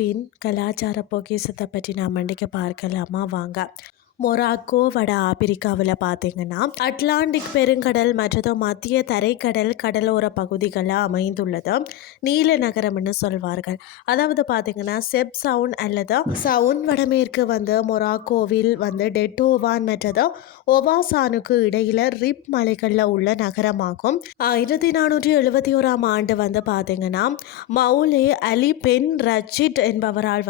மொராக்கோவின் கலாச்சார பொக்கிஷத்தை பற்றி நாம் இன்றைக்கு பார்க்கலாமா வாங்க. மொராக்கோ வட ஆப்பிரிக்காவில் பார்த்தீங்கன்னா அட்லாண்டிக் பெருங்கடல் மற்றும் மத்திய தரைக்கடல் கடலோர பகுதிகளில் அமைந்துள்ளது நீல நகரம்னு சொல்வார்கள். அதாவது பார்த்தீங்கன்னா செப் சவுன் அல்லது சவுன் வடமேற்கு மொராக்கோவில் டெட்டோவான் மற்றது ஒவாசானுக்கு இடையில ரிப் மலைகளில் உள்ள நகரமாகும். 1471ஆம் ஆண்டு பார்த்தீங்கன்னா மவுலே அலி பென் ரச்சிட் என்பவரால்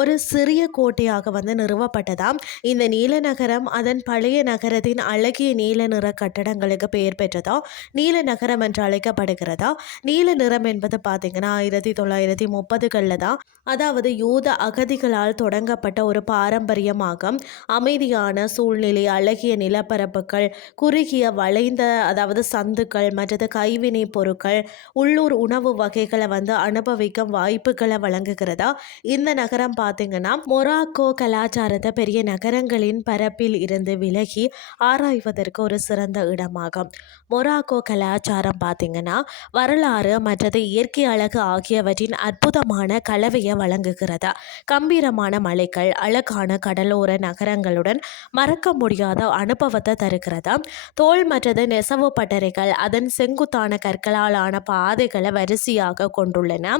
ஒரு சிறிய கோட்டையாக நிறுவப்பட்டதாம். இந்த நீல நகரம் அதன் பழைய நகரத்தின் அழகிய நீல நிற கட்டடங்களுக்கு பெயர் பெற்றதா நீல நகரம் என்று அழைக்கப்படுகிறதா. நீல நிறம் என்பது பார்த்தீங்கன்னா 1930களில் தான், அதாவது யூத அகதிகளால் தொடங்கப்பட்ட ஒரு பாரம்பரியமாகும். அமைதியான சூழ்நிலை, அழகிய நிலப்பரப்புகள், குறுகிய வளைந்த அதாவது சந்துக்கள் மற்றது கைவினை பொருட்கள், உள்ளூர் உணவு வகைகளை அனுபவிக்கும் வாய்ப்புகளை வழங்குகிறதா. இந்த நகரம் பார்த்தீங்கன்னா மொராக்கோ கலாச்சாரத்தை பெரிய நகரங்களின் பரப்பில் இருந்து விலகி ஆராய்வதற்கு ஒரு சிறந்த இடமாகும். மொராக்கோ கலாச்சாரம் பார்த்தீங்கன்னா வரலாறு மற்றது இயற்கை அழகு ஆகியவற்றின் அற்புதமான கலவையை வழங்குகிறது. கம்பீரமான மலைகள், அழகான கடலோர நகரங்களுடன் மறக்க முடியாத அனுபவத்தை தருகிறது. தோல் மற்றது நெசவு பட்டறைகள் அதன் செங்குத்தான கற்களாலான பாதைகளை வரிசையாக கொண்டுள்ளன.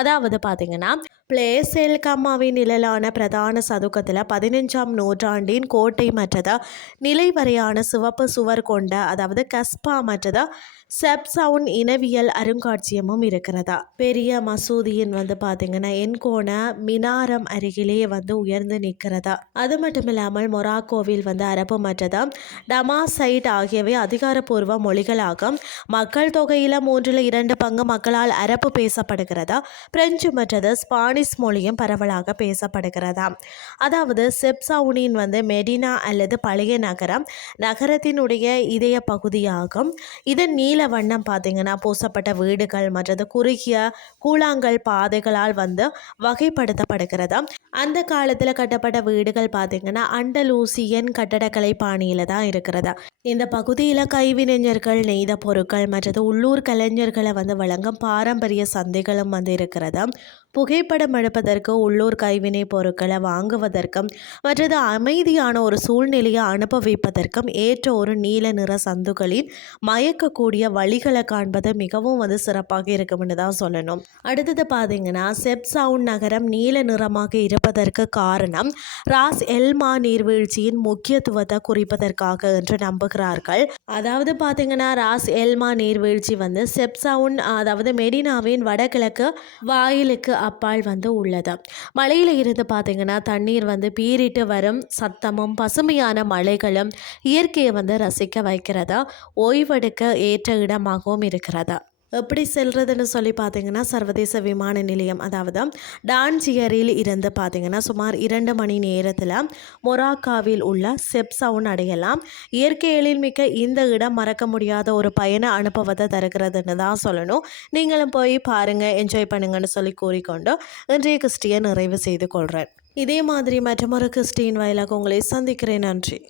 அதாவது பார்த்தீங்கன்னா பிளேசெல் கம்மாவின் நிழலான பிரதான சதுக்கத்தில் 15ஆம் நூற்றாண்டின் கோட்டை மற்றது நிலைவரையான சிவப்பு சுவர் கொண்ட அதாவது கஸ்பா மற்றது செப்சவுன் இனவியல் அருங்காட்சியகமும் இருக்கிறதா. பெரிய மசூதியின் பார்த்தீங்கன்னா என்கோண மினாரம் அருகிலே உயர்ந்து நிற்கிறதா. அது மட்டும் இல்லாமல் மொராக்கோவில் அரபு மற்றது டமாசைட் ஆகியவை அதிகாரப்பூர்வ மொழிகளாகும். மக்கள் தொகையில் 2/3 பங்கு மக்களால் அரபு பேசப்படுகிறதா. பிரெஞ்சு மற்றது ஸ்பானிஷ் மொழியும் பரவலாக பேசப்படுகிறதா. அதாவது செப்சவுனின் மெடினா அல்லது பழைய நகரம் நகரத்தினுடைய இதய பகுதியாகும். இதன் நீல வண்ணம் பார்த்தீங்கன்னா பூசப்பட்ட வீடுகள் மற்றது குறுகிய கூழாங்கல் பாதைகளால் வகைப்படுத்தப்படுகிறது. அந்த காலத்தில் கட்டப்பட்ட வீடுகள் பார்த்தீங்கன்னா அண்டலூசியன் கட்டடக்கலை பாணியில தான் இருக்கிறது. இந்த பகுதியில் கைவினைஞர்கள் நெய்த பொருட்கள் மற்றது உள்ளூர் கலைஞர்களை வழங்கும் பாரம்பரிய சந்தைகளும் இருக்கிறது. புகைப்படம் எடுப்பதற்கு, உள்ளூர் கைவினை பொருட்களை வாங்குவதற்கும் மற்றது அமைதியான ஒரு சூழ்நிலையை அனுபவிப்பதற்கும் ஏற்ற ஒரு நீல நிற சந்துகளின் மயக்கக்கூடிய வழிகளை காண்பது மிகவும் சிறப்பாக இருக்கும்னு தான் சொல்லணும். அடுத்தது பார்த்தீங்கன்னா செப்சவுன் நகரம் நீல நிறமாக இருப்பதற்கு காரணம் ராஸ் எல்மா நீர்வீழ்ச்சியின் முக்கியத்துவத்தை குறிப்பதற்காக என்று நம்புகிறார்கள். அதாவது பார்த்தீங்கன்னா ராஸ் எல்மா நீர்வீழ்ச்சி செப்சவுன் அதாவது மெடினாவின் வடகிழக்கு வாயிலுக்கு அப்பால் உள்ளது. மலையில இருந்து பார்த்தீங்கன்னா தண்ணீர் பீறிட்டு வரும் சத்தமும் பசுமையான மலைகளும் இயற்கையை ரசிக்க வைக்கிறதா. ஓய்வெடுக்க ஏற்ற இடமாகவும் இருக்கிறதா. எப்படி செல்றதுன்னு சொல்லி பார்த்தீங்கன்னா சர்வதேச விமான நிலையம் அதாவது டான்ஜியரில் இருந்து பார்த்தீங்கன்னா சுமார் 2 மணி நேரத்தில் மொராக்காவில் உள்ள செப்சவுன் அடையலாம். இயற்கை எழில்மிக்க இந்த இடம் மறக்க முடியாத ஒரு பயண அனுபவத்தை தருகிறதுன்னு தான் சொல்லணும். நீங்களும் போய் பாருங்கள், என்ஜாய் பண்ணுங்கன்னு சொல்லி கூறிக்கொண்டு இன்றைய கிறிஸ்டியை நிறைவு செய்து கொள்கிறேன். இதே மாதிரி மற்றொரு கிறிஸ்டியின் வாயிலாக உங்களை சந்திக்கிறேன். நன்றி.